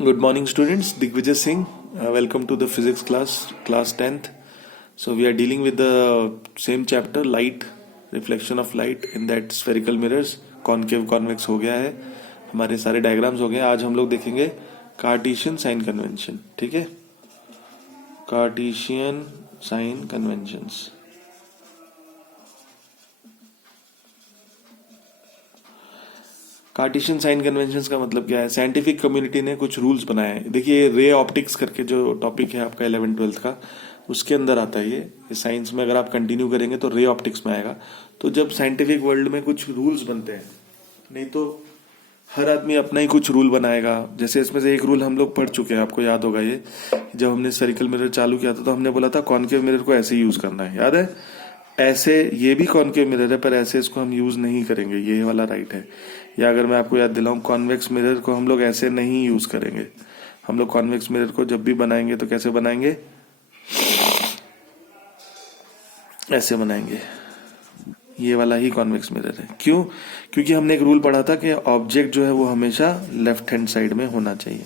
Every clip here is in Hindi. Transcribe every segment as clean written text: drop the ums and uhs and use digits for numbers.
Good morning, students. Digvijay Singh. Welcome to the physics class 10th. So we are dealing with the same chapter, light, reflection of light in that spherical mirrors. Concave, convex हो गया है, हमारे सारे डायग्राम्स हो गए. आज हम लोग देखेंगे कार्टेशियन साइन कन्वेंशन. ठीक है, Cartesian sign conventions. Cartesian sign conventions का मतलब क्या है? साइंटिफिक कम्युनिटी ने कुछ रूल्स बनाए हैं. देखिए, रे ऑप्टिक्स करके जो टॉपिक है आपका 11th-12th का, उसके अंदर आता है ये साइंस में. अगर आप कंटिन्यू करेंगे तो रे ऑप्टिक्स में आएगा. तो जब साइंटिफिक वर्ल्ड में कुछ रूल्स बनते हैं, नहीं तो हर आदमी अपना ही कुछ रूल बनाएगा. जैसे इसमें से एक रूल हम लोग पढ़ चुके हैं, आपको याद होगा. ये जब हमने स्फेरिकल मिरर चालू किया था तो हमने बोला था कॉनकेव मिरर को ऐसे यूज करना है, याद है? ऐसे ये भी कॉनकेव मिरर है, पर ऐसे इसको हम यूज नहीं करेंगे, ये वाला राइट है. या अगर मैं आपको याद दिलाऊं, कॉन्वेक्स मिरर को हम लोग ऐसे नहीं यूज करेंगे. हम लोग कॉन्वेक्स मिरर को जब भी बनाएंगे तो कैसे बनाएंगे? ऐसे बनाएंगे. ये वाला ही कॉन्वेक्स मिरर है. क्यों? क्योंकि हमने एक रूल पढ़ा था कि ऑब्जेक्ट जो है वो हमेशा लेफ्ट हैंड साइड में होना चाहिए.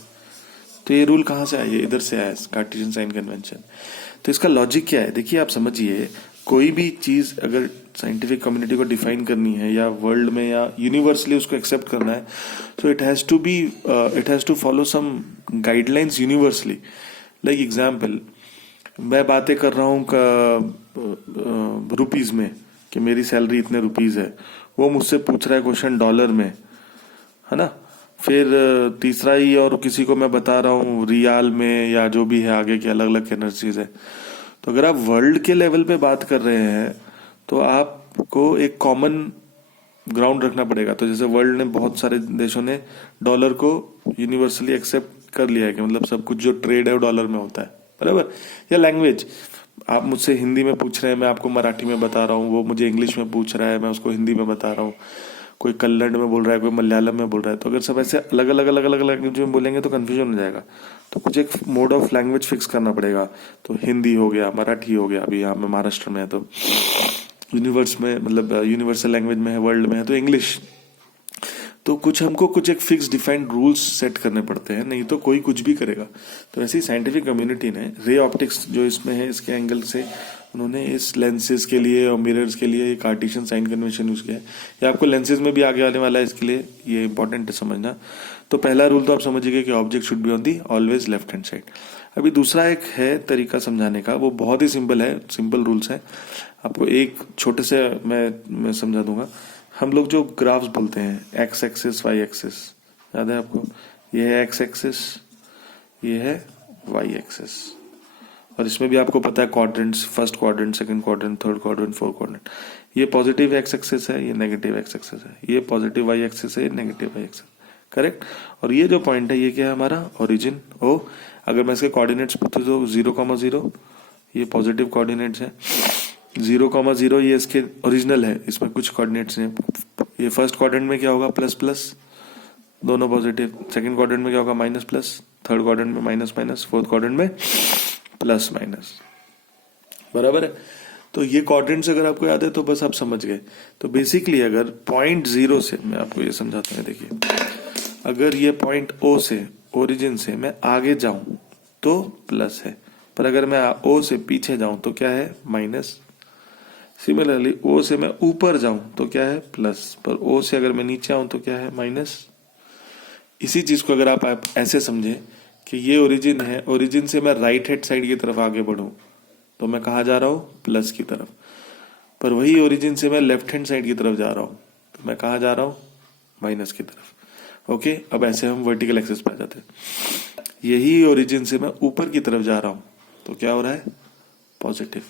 तो ये रूल कहां से आया? इधर से आया, कार्टेशियन साइन कन्वेंशन. तो इसका लॉजिक क्या है? देखिए, आप समझिए, कोई भी चीज अगर साइंटिफिक कम्युनिटी को डिफाइन करनी है या वर्ल्ड में या यूनिवर्सली उसको एक्सेप्ट करना है, तो it has to follow some guidelines universally. Like example, मैं बातें कर रहा हूँ रुपीज में कि मेरी सैलरी इतने रुपीज है. वो मुझसे पूछ रहा है क्वेश्चन डॉलर में, है ना? फिर तीसरा ही और किसी को मैं बता रहा हूँ रियाल में, या जो भी है आगे की अलग अलग करेंसीज है. तो अगर आप वर्ल्ड के लेवल पे बात कर रहे हैं तो आपको एक कॉमन ग्राउंड रखना पड़ेगा. तो जैसे वर्ल्ड ने, बहुत सारे देशों ने डॉलर को यूनिवर्सली एक्सेप्ट कर लिया है कि मतलब सब कुछ जो ट्रेड है वो डॉलर में होता है, बराबर. या लैंग्वेज, आप मुझसे हिंदी में पूछ रहे हैं, मैं आपको मराठी में बता रहा हूँ. वो मुझे इंग्लिश में पूछ रहा है, मैं उसको हिंदी में बता रहा हूँ. कोई कन्नड़ में बोल रहा है, कोई मलयालम में बोल रहा है. तो अगर सब ऐसे अलग अलग लैंग्वेज में बोलेंगे तो कंफ्यूजन हो जाएगा. तो कुछ एक मोड ऑफ लैंग्वेज फिक्स करना पड़ेगा. तो हिंदी हो गया, मराठी हो गया. अभी यहाँ में महाराष्ट्र में है तो यूनिवर्स में, मतलब यूनिवर्सल लैंग्वेज में है, वर्ल्ड में है तो इंग्लिश. तो हमको कुछ एक फिक्स डिफाइंड रूल्स सेट करने पड़ते हैं, नहीं तो कोई कुछ भी करेगा. तो ऐसी साइंटिफिक कम्युनिटी ने रे ऑप्टिक्स जो इसमें है, इसके एंगल से उन्होंने इस लेंसेज के लिए और मिरर्स के लिए कार्टेशियन साइन कन्वेंशन यूज किया है. ये आपको लेंसेज में भी आगे आने वाला है, इसके लिए ये इंपॉर्टेंट है समझना. तो पहला रूल तो आप समझिए कि object should be on the always left hand side. अभी दूसरा एक है तरीका समझाने का, वो बहुत ही सिंपल है, सिंपल रूल्स है. आपको एक छोटे से मैं समझा दूंगा. हम लोग जो ग्राफ्स बोलते हैं, एक्स एक्सिस वाई एक्सिस, याद है आपको? ये है एक्स एक्सिस, ये है वाई एक्सिस. और इसमें भी आपको पता है quadrants, first quadrant, second quadrant, third quadrant, fourth quadrant. ये पॉजिटिव एक्स एक्सिस है, ये नेगेटिव एक्स एक्सिस है. ये पॉजिटिव वाई एक्सिस है, ये नेगेटिव वाई एक्सिस. करेक्ट. और ये जो पॉइंट है, ये क्या है? हमारा ओरिजिन. ओ, अगर मैं इसके कोऑर्डिनेट्स पूछूं तो 0,0, ये पॉजिटिव कोऑर्डिनेट्स है. 0,0 ये इसके ओरिजिनल है, इसमें कुछ कोऑर्डिनेट्स हैं. ये फर्स्ट क्वाड्रेंट में क्या होगा? प्लस प्लस, दोनों पॉजिटिव. सेकंड क्वाड्रेंट में क्या होगा? Minus plus. थर्ड क्वाड्रेंट में माइनस माइनस. फोर्थ क्वाड्रेंट में प्लस माइनस, बराबर है. तो ये क्वाड्रेंट्स अगर आपको याद है तो बस आप समझ गए. तो बेसिकली अगर पॉइंट 0 से, मैं आपको ये समझाता हूँ. देखिए, अगर ये पॉइंट O से, ओरिजिन से मैं आगे जाऊं तो प्लस है, पर अगर मैं O से पीछे जाऊं तो क्या है? माइनस. सिमिलरली O से मैं ऊपर जाऊं तो क्या है? प्लस. पर O से अगर मैं नीचे आऊं तो क्या है? माइनस. इसी चीज को अगर आप ऐसे समझे कि ये ओरिजिन है, ओरिजिन से मैं राइट हैंड साइड की तरफ आगे बढ़ूं तो मैं कहा जा रहा हूं? प्लस की तरफ. पर वही ओरिजिन से मैं लेफ्ट हैंड साइड की तरफ जा रहा हूं तो मैं कहा जा रहा हूं? माइनस की तरफ. ओके. अब ऐसे हम वर्टिकल एक्सिस पे आ जाते हैं. यही ओरिजिन से मैं ऊपर की तरफ जा रहा हूं तो क्या हो रहा है? पॉजिटिव.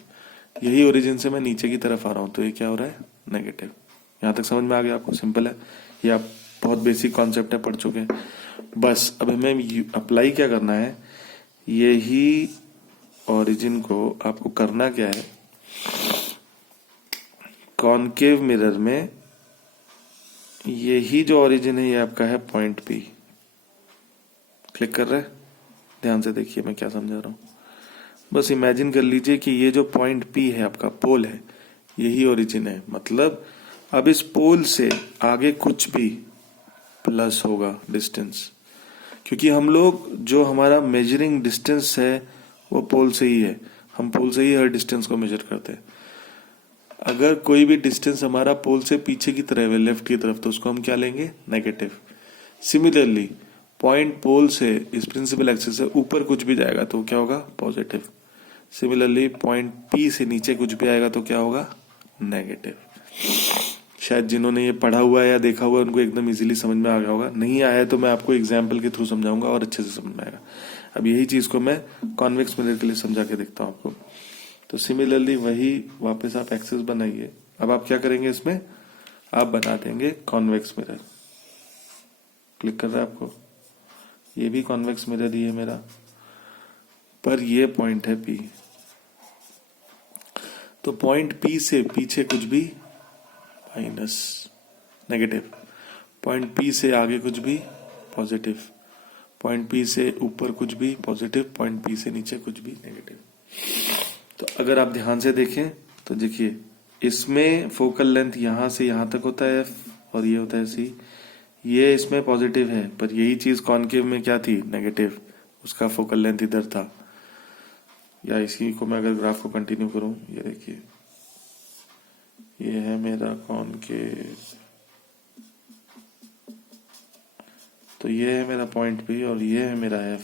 यही ओरिजिन से मैं नीचे की तरफ आ रहा हूं तो ये क्या हो रहा है? नेगेटिव. यहां तक समझ में आ गया आपको? सिंपल है. ये आप बहुत बेसिक कॉन्सेप्ट है, पढ़ चुके हैं. बस अब हमें अप्लाई क्या करना है, यही ओरिजिन को आपको करना क्या है, कॉनकेव मिरर में यही जो ओरिजिन है ये आपका है पॉइंट P. क्लिक कर रहे हैं? ध्यान से देखिए मैं क्या समझा रहा हूं. बस इमेजिन कर लीजिए कि ये जो पॉइंट P है, आपका पोल है, यही ओरिजिन है. मतलब अब इस पोल से आगे कुछ भी प्लस होगा डिस्टेंस, क्योंकि हम लोग जो हमारा मेजरिंग डिस्टेंस है वो पोल से ही है, हम पोल से ही हर डिस्टेंस को मेजर करते हैं। अगर कोई भी डिस्टेंस हमारा पोल से पीछे की तरफ है, लेफ्ट की तरफ, तो उसको हम क्या लेंगे, नेगेटिव। सिमिलरली पॉइंट पोल से इस प्रिंसिपल एक्सिस से ऊपर कुछ भी जाएगा तो क्या होगा, पॉजिटिव। सिमिलरली पॉइंट पी से नीचे कुछ भी आएगा तो क्या होगा, नेगेटिव। शायद जिन्होंने ये पढ़ा हुआ है या देखा हुआ है उनको एकदम इजीली समझ में आ गया होगा, नहीं आया तो मैं आपको एग्जाम्पल के थ्रू समझाऊंगा और अच्छे से समझ में आएगा। अब यही चीज को मैं कॉन्वेक्स मिरर के लिए समझा के देखता हूँ आपको। तो सिमिलरली वही वापस आप एक्सिस बनाइए। अब आप क्या करेंगे, इसमें आप बना देंगे कॉन्वेक्स मिरर। क्लिक कर रहा है आपको, ये भी कॉन्वेक्स मिरर ही है मेरा, पर ये पॉइंट है पी। तो पॉइंट पी से पीछे कुछ भी माइनस, नेगेटिव। पॉइंट पी से आगे कुछ भी पॉजिटिव। पॉइंट पी से ऊपर कुछ भी पॉजिटिव। पॉइंट पी से नीचे कुछ भी नेगेटिव। तो अगर आप ध्यान से देखें तो देखिए, इसमें फोकल लेंथ यहां से यहां तक होता है एफ और ये होता है सी। ये इसमें पॉजिटिव है, पर यही चीज कॉनकेव में क्या थी, नेगेटिव। उसका फोकल लेंथ इधर था। या इसी को मैं अगर ग्राफ को कंटिन्यू करूं, ये देखिए, ये है मेरा कॉनकेव, तो ये है मेरा पॉइंट पी और ये है मेरा एफ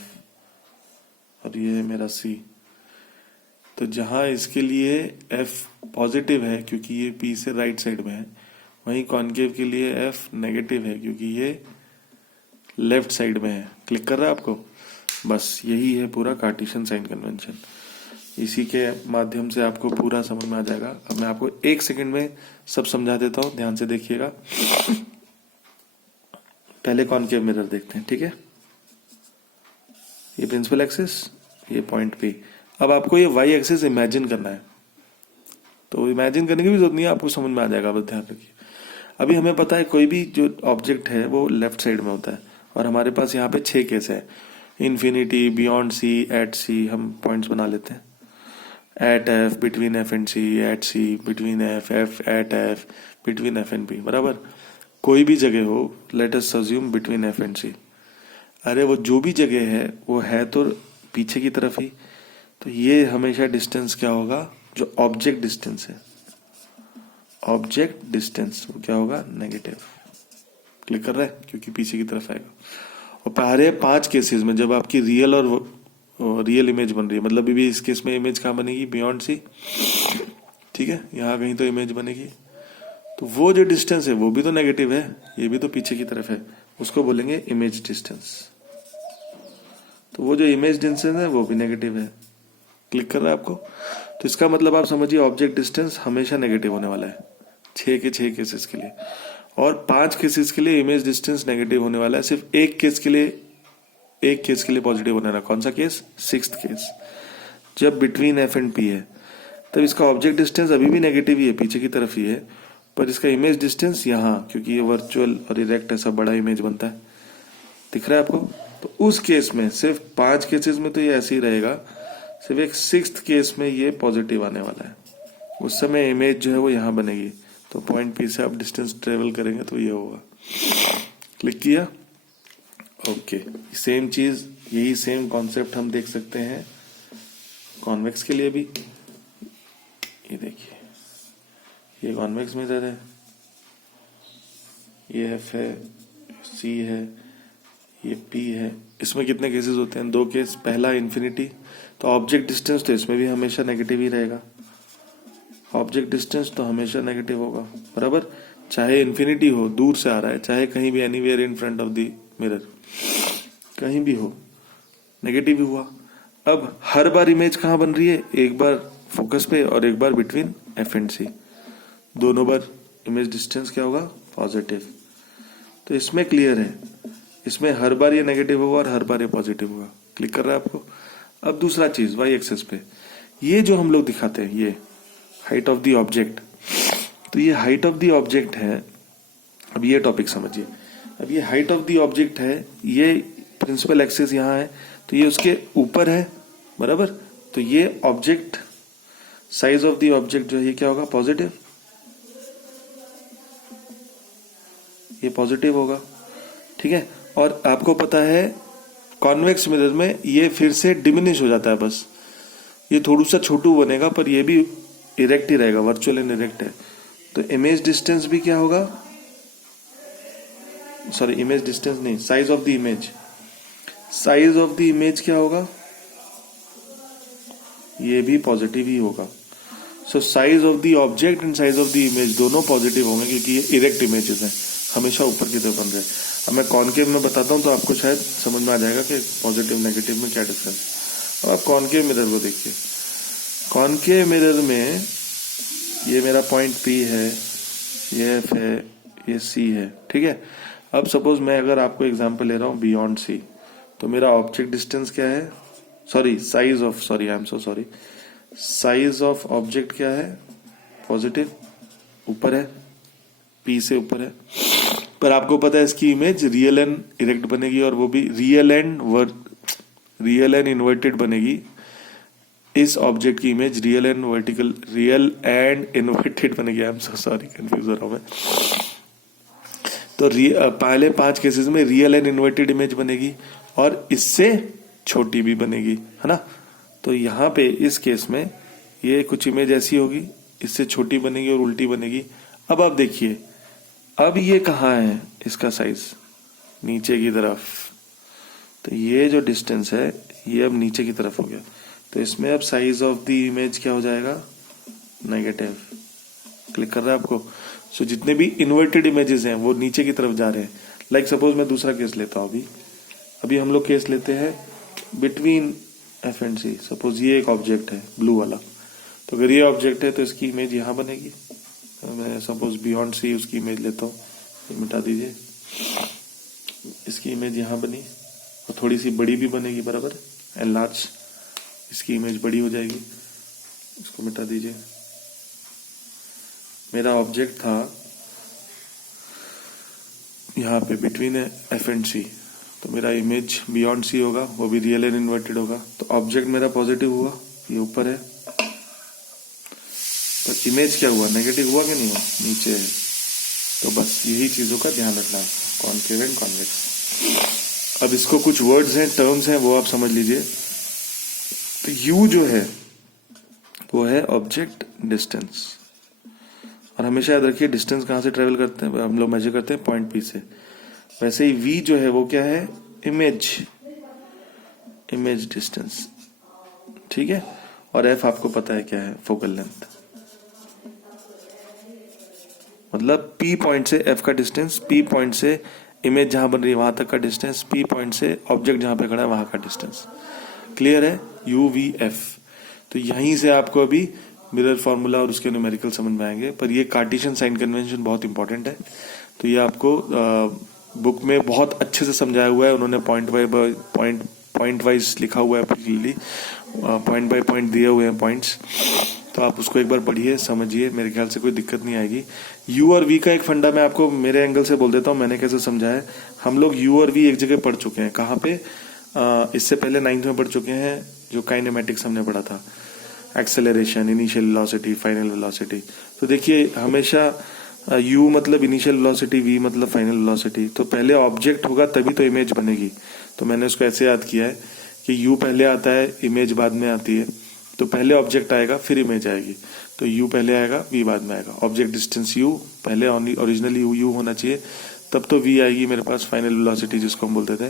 और ये है मेरा सी। तो जहां इसके लिए एफ पॉजिटिव है क्योंकि ये पी से राइट साइड में है, वहीं कॉनकेव के लिए एफ नेगेटिव है क्योंकि ये लेफ्ट साइड में है। क्लिक कर रहा है आपको, बस यही है पूरा कार्टेशियन साइन कन्वेंशन। इसी के माध्यम से आपको पूरा समझ में आ जाएगा। अब मैं आपको 1 सेकंड में सब समझा देता हूं, ध्यान से देखिएगा। पहले कॉनकेव मिरर देखते हैं, ठीक है। ये प्रिंसिपल एक्सिस, ये पॉइंट पी। अब आपको ये वाई एक्सिस इमेजिन करना है, तो इमेजिन करने की भी जरूरत नहीं है, आपको समझ में आ जाएगा, बस ध्यान रखिए। अभी हमें पता है कोई भी जो ऑब्जेक्ट है वो लेफ्ट साइड में होता है, और हमारे पास यहाँ पे 6 केस है, infinity, beyond C, at C. हम पॉइंट्स बना लेते हैं, at F, between F and C, at C, between F, F at F, between F and P, बराबर। कोई भी जगह हो, let us assume between F and C. अरे वो जो भी जगह है वो है तो पीछे की तरफ ही, तो ये हमेशा डिस्टेंस क्या होगा, जो ऑब्जेक्ट डिस्टेंस है, ऑब्जेक्ट डिस्टेंस, वो क्या होगा, नेगेटिव। क्लिक कर रहा है, क्योंकि पीछे की तरफ आएगा। और पहले 5 केसेस में जब आपकी रियल और रियल इमेज बन रही है, मतलब अभी इस केस में इमेज कहाँ बनेगी, बियॉन्ड सी, ठीक है, यहाँ कहीं तो इमेज बनेगी। तो वो जो डिस्टेंस है वो भी तो नेगेटिव है, ये भी तो पीछे की तरफ है, उसको बोलेंगे इमेज डिस्टेंस। तो वो जो इमेज डिस्टेंस है वो भी नेगेटिव है। क्लिक कर रहा है आपको, तो इसका मतलब आप समझिए ऑब्जेक्ट डिस्टेंस हमेशा नेगेटिव होने वाला है 6 के 6 केसेस के लिए, और 5 केसेस के लिए इमेज डिस्टेंस नेगेटिव होने वाला है। सिर्फ एक केस के लिए पॉजिटिव होने वाला। कौन सा केस, 6th केस, जब बिटवीन एफ एंड पी है, तब इसका ऑब्जेक्ट डिस्टेंस अभी भी नेगेटिव ही है, पीछे की तरफ ही है, पर इसका इमेज डिस्टेंस यहाँ, क्योंकि ये वर्चुअल और इरेक्ट ऐसा बड़ा इमेज बनता है, दिख रहा है आपको। तो उस केस में सिर्फ 5 केसेस में तो ये ऐसे ही रहेगा, सिर्फ एक 6th केस में ये पॉजिटिव आने वाला है। उस समय इमेज जो है वो यहाँ बनेगी, तो पॉइंट पी से आप डिस्टेंस ट्रेवल करेंगे तो ये होगा। क्लिक किया, ओके। सेम चीज, यही सेम कॉन्सेप्ट हम देख सकते हैं कॉन्वेक्स के लिए भी। ये देखिए, ये कॉन्वेक्स मिरर है, ये एफ है, सी है, ये पी है। इसमें कितने केसेस होते हैं, 2 केस। पहला इन्फिनिटी, तो ऑब्जेक्ट डिस्टेंस तो इसमें भी हमेशा नेगेटिव ही रहेगा, ऑब्जेक्ट डिस्टेंस तो हमेशा नेगेटिव होगा, बराबर। चाहे इन्फिनिटी हो, दूर से आ रहा है, चाहे कहीं भी, anywhere in front of the mirror, कहीं भी हो, नेगेटिव ही हुआ। अब हर बार इमेज कहां बन रही है, एक बार फोकस पे और एक बार बिटवीन एफ एंड सी, दोनों बार इमेज डिस्टेंस क्या होगा, पॉजिटिव। तो इसमें क्लियर है, इसमें हर बार ये नेगेटिव होगा और हर बार ये पॉजिटिव होगा। क्लिक कर रहा है आपको। अब दूसरा चीज, वाई एक्सेस पे ये जो हम लोग दिखाते हैं, ये हाइट ऑफ द ऑब्जेक्ट, तो ये हाइट ऑफ द ऑब्जेक्ट है। अब ये टॉपिक समझिए, अब ये हाइट ऑफ द ऑब्जेक्ट है, ये प्रिंसिपल एक्सिस यहाँ है, तो ये उसके ऊपर है, बराबर। तो ये object, size of the object जो है, ये क्या होगा, पॉजिटिव, ये पॉजिटिव होगा, ठीक है। और आपको पता है कॉन्वेक्स मिरर में ये फिर से डिमिनिश हो जाता है, बस ये थोड़ा सा छोटू बनेगा, पर ये भी इरेक्ट ही रहेगा, वर्चुअल एंड इरेक्ट है। तो इमेज डिस्टेंस भी क्या होगा, सॉरी इमेज डिस्टेंस नहीं, size of the image, size of the image क्या होगा, ये भी पॉजिटिव ही होगा। So size of the object and size of the image दोनों पॉजिटिव होंगे, क्योंकि ये इरेक्ट इमेजेस हैं, हमेशा ऊपर की तरफ बन रहे हैं। अब मैं कॉनकेव में बताता हूँ तो आपको शायद समझ में आ जाएगा कि पॉजिटिव नेगेटिव में क्या डिफरेंस। अब आप कॉनकेव मिरर को देखिए, कॉनकेव मिरर में ये मेरा पॉइंट P है, ये F है, ये C है, ठीक है। अब सपोज मैं अगर आपको एग्जांपल ले रहा हूँ बियॉन्ड C, तो मेरा ऑब्जेक्ट डिस्टेंस क्या है, sorry size of, sorry I am so sorry, size of object क्या है, पॉजिटिव, ऊपर है, P से ऊपर है। पर आपको पता है इसकी इमेज रियल एंड इरेक्ट बनेगी, और वो भी रियल एंड इन्वर्टेड बनेगी। इस ऑब्जेक्ट की इमेज रियल एंड इन्वर्टेड बनेगी। I am so sorry, confuse हो रहा हूं मैं। तो पहले 5 केसेस में रियल एंड इन्वर्टेड इमेज बनेगी, और इससे छोटी भी बनेगी, है ना। तो यहाँ पे इस केस में ये कुछ इमेज ऐसी होगी, इससे छोटी बनेगी और उल्टी बनेगी। अब आप देखिए, अब ये कहाँ है, इसका साइज नीचे की तरफ, तो ये जो डिस्टेंस है ये अब नीचे की तरफ हो गया। तो इसमें अब साइज ऑफ द इमेज क्या हो जाएगा, नेगेटिव। क्लिक कर रहा है आपको। सो जितने भी इन्वर्टेड इमेजेस हैं वो नीचे की तरफ जा रहे हैं। लाइक सपोज मैं दूसरा केस लेता हूं, अभी हम लोग केस लेते हैं between F and C। Suppose ये एक ऑब्जेक्ट है ब्लू वाला, तो अगर ये ऑब्जेक्ट है तो इसकी इमेज यहां बनेगी। मैं सपोज बियॉन्ड C उसकी इमेज लेता हूँ, मिटा दीजिए, इसकी इमेज यहां बनी, और थोड़ी सी बड़ी भी बनेगी, बराबर, एंड लार्ज, इसकी इमेज बड़ी हो जाएगी, इसको मिटा दीजिए। मेरा ऑब्जेक्ट था यहाँ पे बिटवीन F एंड C, तो मेरा इमेज बियॉन्ड C होगा, वो भी रियल एंड इन्वर्टेड होगा। तो ऑब्जेक्ट मेरा पॉजिटिव हुआ, ये ऊपर है, पर इमेज क्या हुआ, नेगेटिव हुआ कि नहीं हुआ, नीचे है। तो बस यही चीजों का ध्यान रखना है, कॉनकेव एंड कॉन्वेक्स। अब इसको कुछ वर्ड्स हैं, टर्म्स हैं, वो आप समझ लीजिए। तो U जो है वो है ऑब्जेक्ट डिस्टेंस, और हमेशा याद रखिए डिस्टेंस कहां से ट्रेवल करते हैं, हम लोग मेजर करते हैं पॉइंट P से। वैसे ही V जो है वो क्या है, इमेज डिस्टेंस, ठीक है। और F आपको पता है क्या है, फोकल लेंथ। मतलब P पॉइंट से F का डिस्टेंस, P पॉइंट से इमेज जहां बन रही है वहां तक का डिस्टेंस, P पॉइंट से ऑब्जेक्ट जहां पे खड़ा है वहां का डिस्टेंस। क्लियर है, UVF। तो यहीं से आपको अभी मिरर फॉर्मूला और उसके न्यूमेरिकल समझ में आएंगे। पर ये कार्टेशियन साइन कन्वेंशन बहुत इंपॉर्टेंट है, तो ये आपको बुक में बहुत अच्छे से समझाया हुआ है। उन्होंने पॉइंट वाइज लिखा हुआ है, क्लियरली पॉइंट बाय पॉइंट दिए हुए हैं पॉइंट्स। तो आप उसको एक बार पढ़िए, समझिए, मेरे ख्याल से कोई दिक्कत नहीं आएगी। U और V का एक फंडा मैं आपको मेरे एंगल से बोल देता हूँ, मैंने कैसे समझा है। हम लोग U और V एक जगह पढ़ चुके हैं, कहाँ पे, इससे पहले 9th में पढ़ चुके हैं, जो काइनेमेटिक्स हमने पढ़ा था, acceleration, initial velocity, final velocity. तो देखिए हमेशा U मतलब इनिशियल वेलोसिटी, V मतलब फाइनल वेलोसिटी। तो पहले ऑब्जेक्ट होगा तभी तो इमेज बनेगी। तो मैंने उसको ऐसे याद किया है कि U पहले आता है, इमेज बाद में आती है। तो पहले ऑब्जेक्ट आएगा फिर इमेज आएगी, तो U पहले आएगा, V बाद में आएगा। ऑब्जेक्ट डिस्टेंस U पहले, ओरिजिनली U होना चाहिए, तब तो V आएगी मेरे पास, फाइनल वेलोसिटी जिसको हम बोलते थे।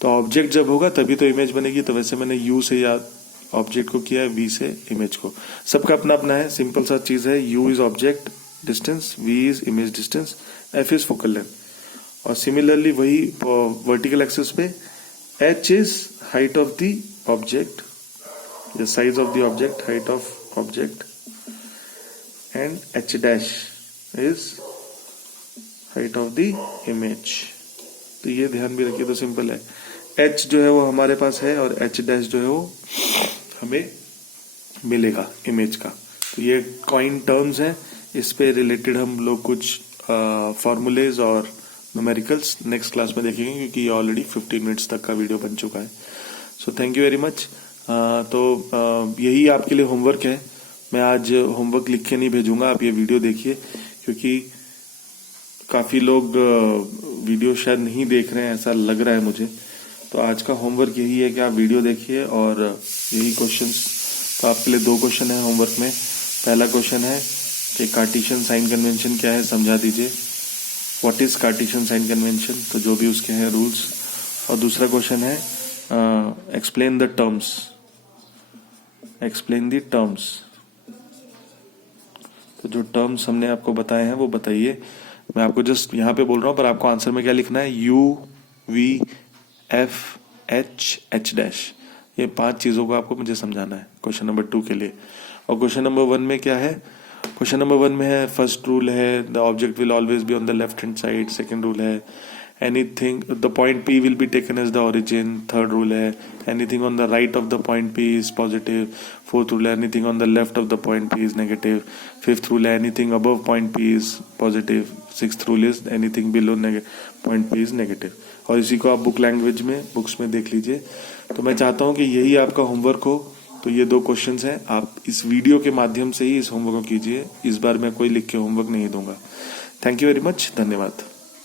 तो ऑब्जेक्ट जब होगा तभी तो इमेज बनेगी। तो वैसे मैंने U से याद ऑब्जेक्ट को किया है, V से इमेज को। सबका अपना अपना है, सिंपल सा चीज है। U is object distance, V is image distance, F is focal length. और सिमिलरली वही वर्टिकल एक्सिस पे H is height of the object, the size of the object, height of object, and H dash is height of the image। तो ये ध्यान भी रखिए। तो सिंपल है, H जो है वो हमारे पास है और H dash जो है वो हमें मिलेगा इमेज का। तो ये कॉइन टर्म्स हैं, इस पे रिलेटेड हम लोग कुछ फॉर्मूलेज और न्यूमेरिकल्स नेक्स्ट क्लास में देखेंगे, क्योंकि ये ऑलरेडी 15 मिनट्स तक का वीडियो बन चुका है। So thank you very much. यही आपके लिए होमवर्क है। मैं आज होमवर्क लिख के नहीं भेजूंगा, आप ये वीडियो देखिए, क्योंकि काफी लोग वीडियो शायद नहीं देख रहे हैं, ऐसा लग रहा है मुझे। तो आज का होमवर्क यही है कि आप वीडियो देखिए और यही क्वेश्चंस। तो आपके लिए 2 क्वेश्चन है होमवर्क में। पहला क्वेश्चन है कि कार्टेशियन साइन कन्वेंशन क्या है, समझा दीजिए। What is Cartesian sign convention, तो जो भी उसके हैं रूल्स। और दूसरा क्वेश्चन है explain the terms, explain the terms. तो जो टर्म्स हमने आपको बताए हैं वो बताइए। मैं आपको जस्ट यहाँ पे बोल रहा हूँ, पर आपको आंसर में क्या लिखना है, UVFH ये 5 चीज़ों को आपको मुझे समझाना है क्वेश्चन नंबर 2 के लिए। और क्वेश्चन नंबर 1 में क्या है, क्वेश्चन नंबर 1 में है फर्स्ट रूल है the object will always be on the left hand side. Second rule है anything the point P will be taken as the origin. Third rule है anything on the right of the point P is positive. Fourth rule है anything on the left of the point P is negative. Fifth rule है anything above point P is positive. Sixth rule is anything below point P is negative. और इसी को आप बुक लैंग्वेज में बुक्स में देख लीजिए। तो मैं चाहता हूँ कि यही आपका होमवर्क हो। तो ये 2 क्वेश्चंस हैं, आप इस वीडियो के माध्यम से ही इस होमवर्क को कीजिए। इस बार मैं कोई लिख के होमवर्क नहीं दूंगा। थैंक यू वेरी मच, धन्यवाद।